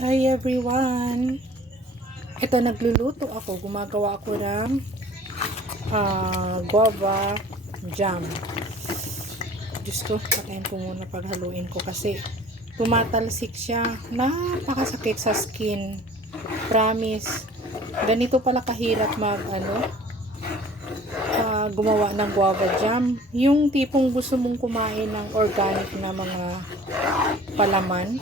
Hi everyone! Ito nagluluto ako. Gumagawa ako ng guava jam. Diyos ko, patayin ko muna paghaluin ko kasi tumatalsik siya. Napakasakit sa skin. Promise. Ganito pala kahirap gumawa ng guava jam. Yung tipong gusto mong kumain ng organic na mga palaman.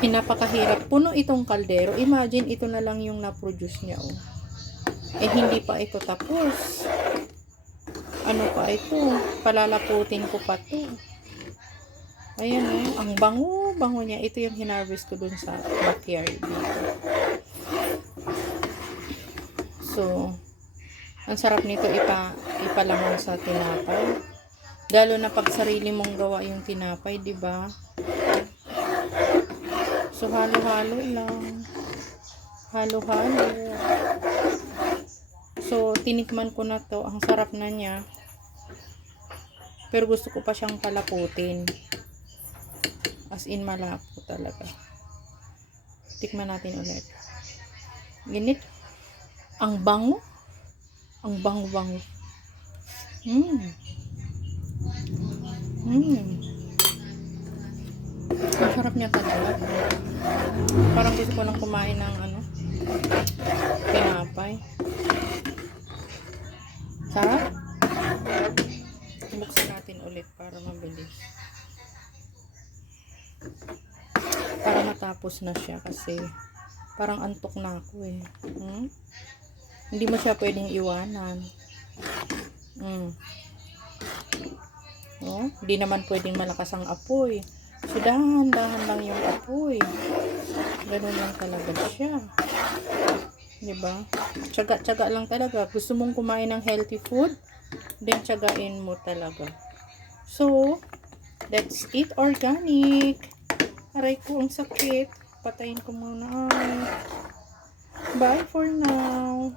Napakahirap. Puno itong kaldero. Imagine, ito na lang yung na-produce niya, oh. Hindi pa ito tapos. Ano pa ito? Palalaputin ko pa to. Ayan, oh. Ang bango niya. Ito yung hinarvest ko dun sa backyard dito. So, ang sarap nito ipalamang sa tinapay. Lalo na pag sarili mong gawa yung tinapay, di ba? So, halo-halo lang. Halo-halo. So, tinikman ko na to. Ang sarap na niya. Pero gusto ko pa siyang palaputin. As in, malapo talaga. Tikman natin ulit. Ganit. Ang bango. Ang bango-bango. Ang sarap niya talaga. Parang gusto ko nang kumain ng tinapay. Sarap. Buksan natin ulit para mabilis. Para matapos na siya kasi parang antok na ako eh. Hindi mo siya pwedeng iwanan. Hindi naman pwedeng malakas ang apoy. So, dahan-dahan lang yung apoy. Ganun lang talaga siya. Diba? Tsaga-tsaga lang talaga. Gusto mong kumain ng healthy food, then tsagain mo talaga. So, let's eat organic. Aray ko, ang sakit. Patayin ko muna. Bye for now.